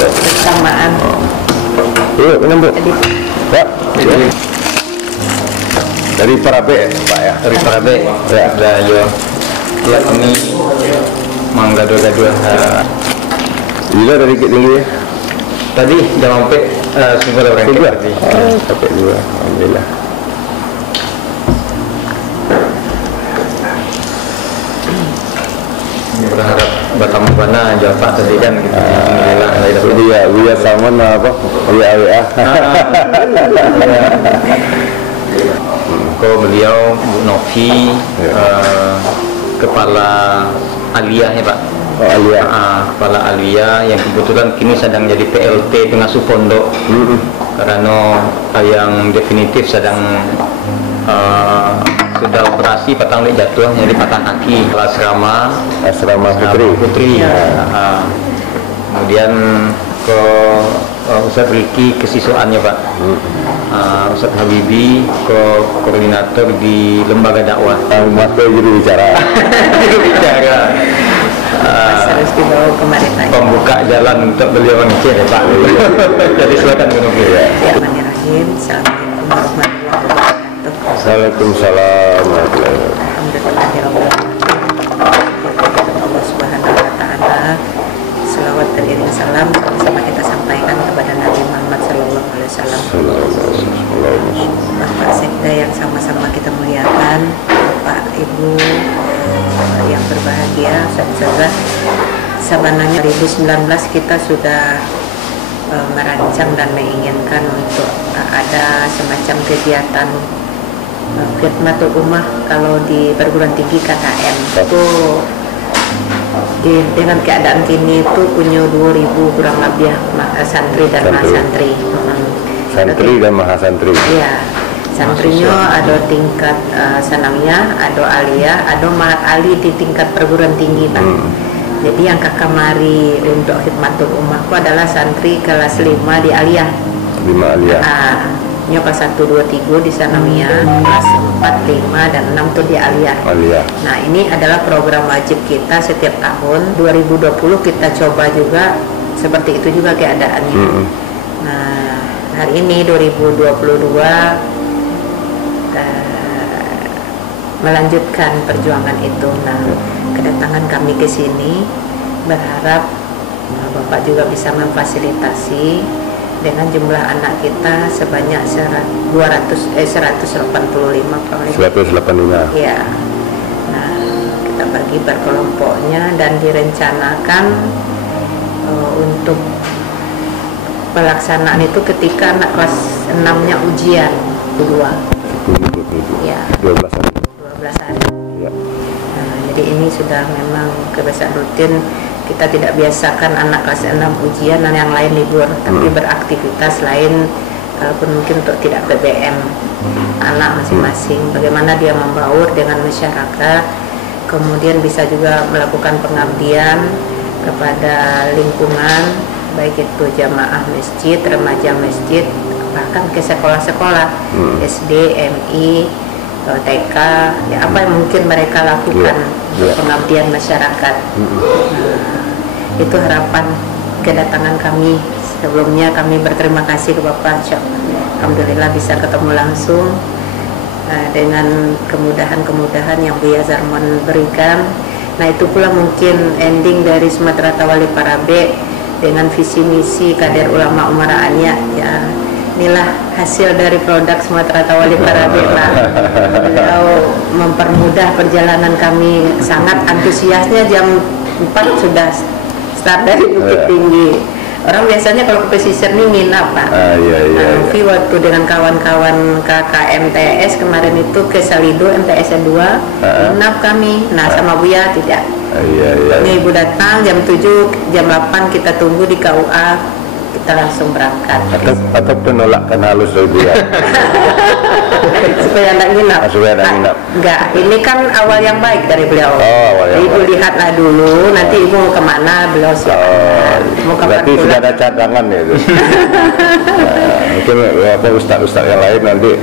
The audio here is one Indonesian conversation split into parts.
Bersamaan. Yuk, minum Bu. Pak. Dari Parabe, Pak ya? Dari Parabe. Ya. Udah, yo. Ya, kami menggaduh-gaduh. Juga dari tinggi ya? Tadi udah sampai sumber orang Juga? tadi. Sampai dua, alhamdulillah. Berharap bertemu mana jawab Pak tadi kan gitu. Alhamdulillah. Jadi ya, Buya Salmon apa? WA. Kau beliau Bu Novi, kepala Aliyah ya Pak. Oh, Alia. Kepala Aliyah yang kebetulan kini sedang jadi PLT pengasuh pondok. Karena yang definitif sedang sudah operasi patang lek jatuh jadi patah kaki Asrama Putri. Kemudian ke Ustadz Riki kesiswaannya Pak. Ustadz Habibi ke koordinator di lembaga dakwah. Mas juru bicara. Harus dibawa kemarin lagi. Pembuka jalan untuk beliau mengecek ya Pak. Jadi silakan Bu Novi. Bismillahirrahmanirrahim. Assalamualaikum warahmatullahi wabarakatuh. Waalaikumsalam. Alhamdulillahirrahmanirrahim. Allah Subhanahu wa Ta'ala. Selawat beriring salam sama kita sampaikan kepada Nabi Muhammad Sallallahu Alaihi Wasallam. Bapak Sekda yang sama-sama kita muliakan, Bapak Ibu yang berbahagia, saudara. Sebenarnya 2019 kita sudah merancang dan menginginkan untuk ada semacam kegiatan khidmatul ummah kalau di perguruan tinggi KKM itu dengan keadaan kini itu punya 2.000 kurang lebih santri dan mahasantri. Santri dan mahasantri. Iya, santrinya ada tingkat sanawiyah, ada aliyah, ada mahat ali di tingkat perguruan tinggi Pak. Jadi yang kakak mari untuk khidmatul ummahku adalah santri kelas 5 di aliyah. 5 aliyah. Kelas 1, 2, 3 di sanawiyah, kelas 4, 5, dan 6 tuh di aliyah. Nah ini adalah program wajib kita setiap tahun. 2020 kita coba juga seperti itu juga keadaannya. Nah hari ini 2022 melanjutkan perjuangan itu. Nah kedatangan kami ke sini berharap Bapak juga bisa memfasilitasi dengan jumlah anak kita sebanyak 185. Ya. Nah, kita bagi berkelompoknya dan direncanakan untuk pelaksanaan itu ketika anak kelas 6-nya ujian 2. Ya. 12 hari. Ya. Nah, jadi ini sudah memang kebiasaan rutin. Kita tidak biasakan anak kelas 6 ujian dan yang lain libur, tapi beraktivitas lain pun mungkin untuk tidak PBM anak masing-masing. Bagaimana dia membaur dengan masyarakat, kemudian bisa juga melakukan pengabdian kepada lingkungan, baik itu jamaah masjid, remaja masjid, bahkan ke sekolah-sekolah SD, MI, TK, ya apa yang mungkin mereka lakukan pengabdian masyarakat. Itu harapan kedatangan kami. Sebelumnya kami berterima kasih ke Bapak. Alhamdulillah bisa ketemu langsung dengan kemudahan-kemudahan yang Buya Zarmon berikan. Nah itu pula mungkin ending dari Sumatera Tawali Parabe dengan visi misi Kader Ulama Umara Anya. Ya inilah hasil dari produk Sumatera Tawali Parabe. Beliau mempermudah perjalanan kami. Sangat antusiasnya jam 4 sudah start dari Bukit Tinggi. Orang biasanya kalau ke pesisir ini nginap Pak. Tapi waktu dengan kawan-kawan KKMTS kemarin itu ke Salido MTS 2 nginap kami. Nah sama Buya tidak. Ini Ibu datang jam 7, jam 8 kita tunggu di KUA, kita langsung berangkat. Atau penolakan halus dari Buya. Supaya tidak nginap. Supaya tidak nginap. Enggak, ini kan awal yang baik dari beliau. Ibu lihatlah dulu, nanti Ibu mau kemana, beliau silakan. Berarti sudah ada cadangan ya itu. Mungkin apa ustaz-ustaz yang lain nanti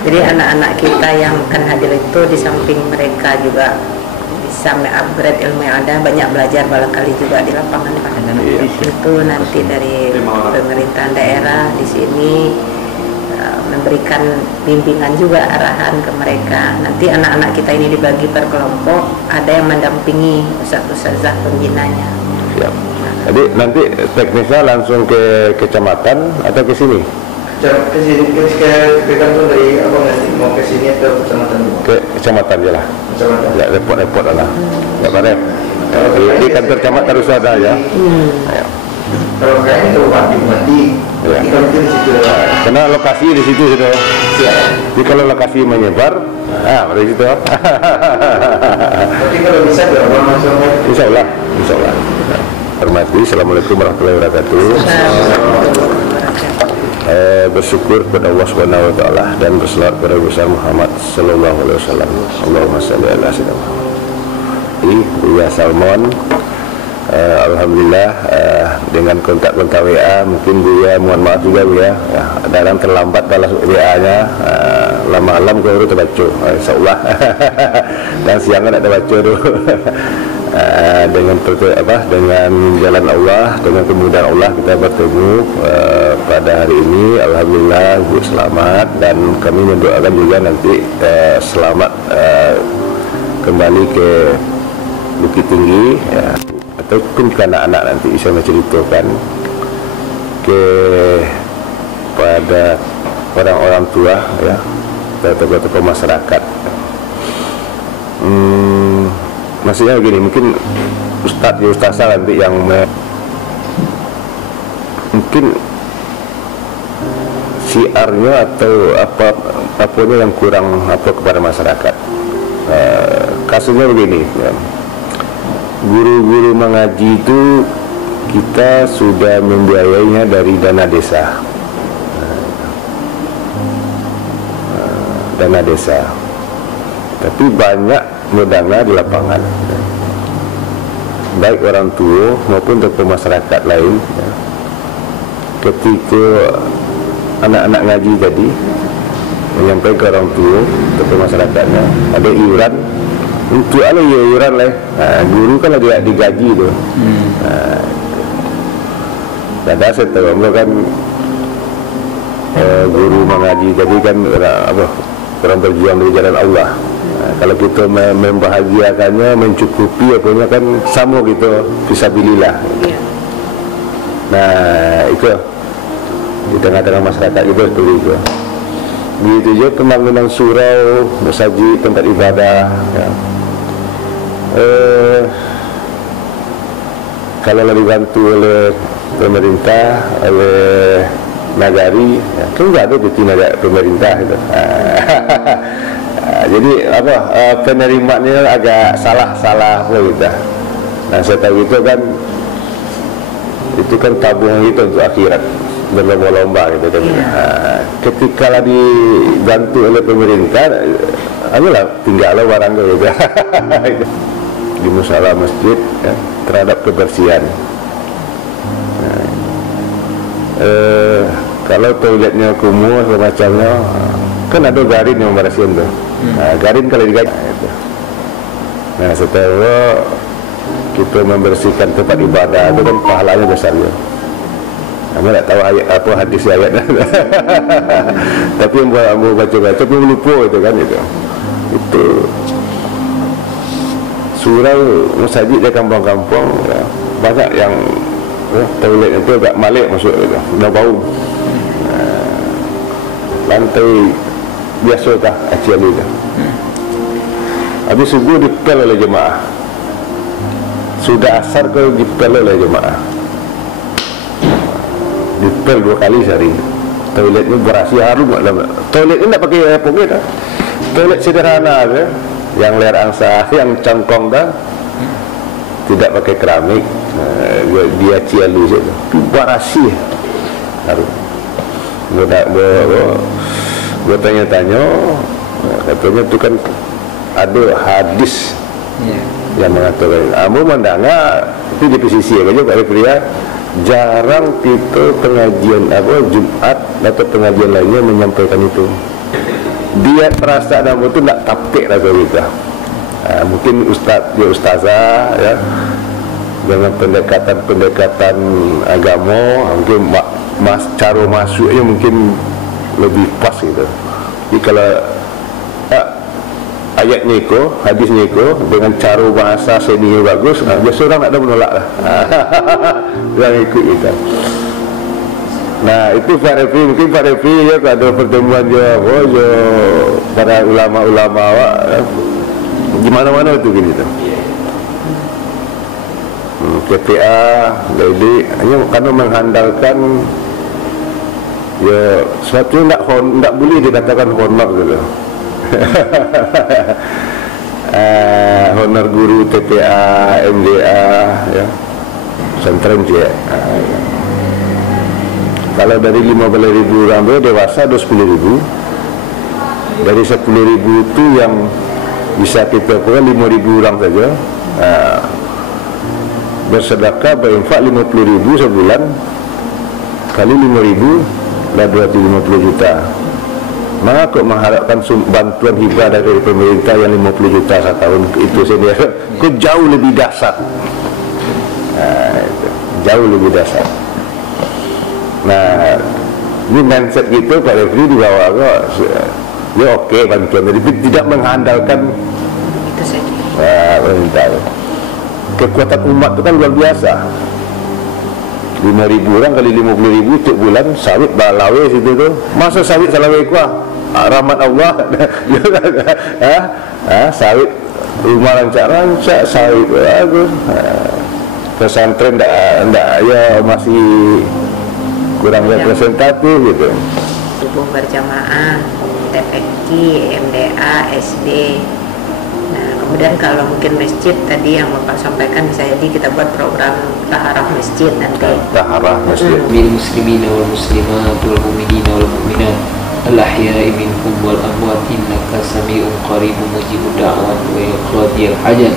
Jadi anak-anak kita yang akan hadir itu di samping mereka juga bisa upgrade ilmu yang ada, banyak belajar barangkali juga di lapangan. Itu nanti dari pemerintahan daerah di sini memberikan bimbingan juga, arahan ke mereka. Nanti anak-anak kita ini dibagi per kelompok, ada yang mendampingi ustazah pembinanya. Siap. Jadi nanti teknisnya langsung ke kecamatan atau ke sini? Ke sini, ke kantor dari apa nanti mau ke sini atau kecamatan? Ke Kecamatan aja lah. kecamatan. Ya, repot-repot lah. Nggak apa-apa. Di kantor camat harus ada ya. Ya. Kalau kayaknya itu bupati, Ya. kalau itu di situ. Karena lokasi di situ sudah. Jadi kalau lokasi menyebar, dari situ. Tapi kalau bisa berapa langsung? Insya Allah. Hormati, Assalamualaikum warahmatullahi wabarakatuh. Bersyukur kepada Allah Subhanahu wa taala dan berselawat kepada besar Muhammad sallallahu alaihi wasallam. Allahumma shalli ala sayyidina Muhammad. Buya Salmon, alhamdulillah dengan kontak-kontak WA mungkin Buya mohon maaf juga Buya ya, dalam terlambat balas WA-nya, malam kalau terbaca insyaallah. Dan siang ada baca dulu. Dengan jalan Allah, dengan kemudahan Allah kita bertemu pada hari ini. Alhamdulillah Bu selamat, dan kami mendoakan juga nanti selamat kembali ke Bukit Tinggi ya, ataupun ke anak-anak nanti bisa menceritakan pada orang-orang tua ya, tokoh-tokoh masyarakat. Maksudnya begini, mungkin ustazah nanti yang mungkin siarnya atau apanya yang kurang kepada masyarakat. Kasusnya begini ya. Guru-guru mengaji itu kita sudah membiayainya dari dana desa. Tapi banyak modalnya di lapangan, baik orang tua maupun tokoh masyarakat lain ya. Ketika anak-anak ngaji tadi menyampaikan ke orang tua, tokoh masyarakatnya, ada iuran untuk iuran lah. Guru kan ada digaji tu. Ada saya tahu kan guru mengaji tadi kan orang berjuang di jalan Allah. Kalau kita membahagiakannya, mencukupi apanya kan sama gitu, fisabilillah. Nah itu di tengah-tengah masyarakat itu seperti itu. Begitu juga pembangunan surau, masjid, tempat ibadah ya. Kalau dibantu oleh pemerintah, oleh nagari ya, kan nggak ada bukti pemerintah itu. Jadi penerimanya agak salah gitu. Nah saya tahu itu kan tabungan itu untuk akhirat, berlomba-lomba gitu kan. Ketika lah dibantu oleh pemerintah, tinggallah barang gitu. Di musala masjid ya, terhadap kebersihan. Kalau toiletnya kumuh semacamnya, kan ada garin yang membersihkan tuh. Garin kalau digaji nah setelah kita membersihkan tempat ibadah itu kan pahalanya besar ya. Kami tak tahu apa hadis ayat tapi yang mau baca-baca pun lupa itu kan itu surau masjid di kampung-kampung ya, banyak yang toilet itu agak malik masuk itu, dah bau. Lantai biasa kah actually dah. Habis subuh dipel oleh jemaah. Sudah asar ke dipel oleh jemaah. Dipel 2 kali sehari. Toiletnya berasi harum. Toilet ini tak pakai air punggung dah. Toilet sederhana aja, yang layar angsa, yang cangkong dah. Tidak pakai keramik. Dia cialu saja. Berasi harum. Gue tanya-tanya, katanya itu kan ada hadis yang mengatakan amu mandanga itu di pesisi aja Pak Pria jarang kita pengajian Jumat atau pengajian lainnya menyampaikan itu. dia terasa nama tu nak tapik rasa kita. Mungkin ustaz dia ustazah ya, dengan pendekatan agama, mungkin cara masuknya mungkin lebih pas gitu. Jadi kalau ayatnya itu, hadisnya itu dengan cara bahasa senior bagus, biasa orang tak ada menolak lah. Yang ikut kita. Nah itu Pak Refli, mungkin Pak Refli ya ada pertemuan dia, para ulama-ulama awak gimana-mana itu gitu. KPA, jadi hanya karena mengandalkan ya sesuatu tak boleh dikatakan honor gitu. Honor guru TPA, MDA ya, pesantren je. Kalau dari 15.000 orang dewasa ada 10.000. Dari 10.000 itu yang bisa kita pegang 5.000 orang saja. Bersedekah berinfak 50.000 sebulan kali 5.000 dah 250 juta. Maka kok mengharapkan bantuan hibah dari pemerintah yang 50 juta setahun itu sendiri, kok jauh lebih dahsyat. Jauh lebih dahsyat. Nah, ini mindset kita Pak Refli di bawah ya okey bantuan, tapi tidak mengandalkan itu saja. Pemerintah. Kekuatan umat itu kan luar biasa. 5.000 orang kali 50.000 tiap bulan, sawit balawai situ tu. Masa sawit salawai kuah? Rahmat Allah. Sawit rumah rancak-rancak, sawit bagus. Pesantren tak ya masih kurang representatif gitu. Subuh berjamaah, TPQ, MDA, SD. Nah, kemudian kalau mungkin masjid tadi yang Bapak sampaikan, bisa jadi kita buat program taharah masjid nanti. Taharah masjid. Bil muslimina wal muslimat wal mu'minina wal mu'minat al-ahya'i minhum wal amwat innaka sami'un qaribun mujibud da'wat wa qadiyal hajat.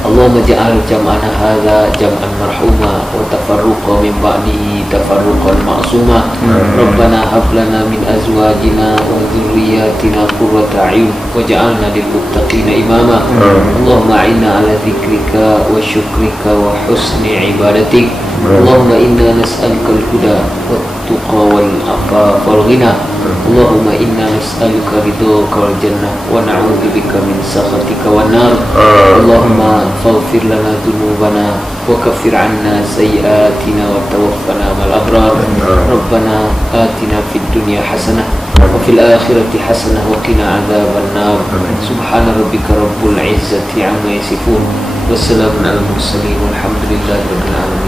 Allahumma ja'al jam'ana hadha jam'an marhuma wa tafarruqa min ba'dihi tafarruqan ma'suma. Rabbana hab lana min azwajina wa dhurriyyatina qurrata a'yun waj'alna lil muttaqina imama. Allahumma a'inna ala dzikrika wa syukrika wa husni ibadatik. Allahumma inna nas'aluka al-huda wat tuqa wal afafa wal ghina. Allahumma inna nas'aluka ridhaka wal jannah wa na'udzubika min sakhatika wan nar. Allahumma faghfir lana dhunubana wa kaffir 'anna sayyi'atina wa tawaffana ma'al abrar. Rabbana atina fid dunya hasanah wa fil akhirati hasanah wa qina 'adzaban nar. Subhana rabbika rabbil 'izzati 'amma yasifun. Wassalamun 'alal mursalin walhamdulillahi rabbil alamin.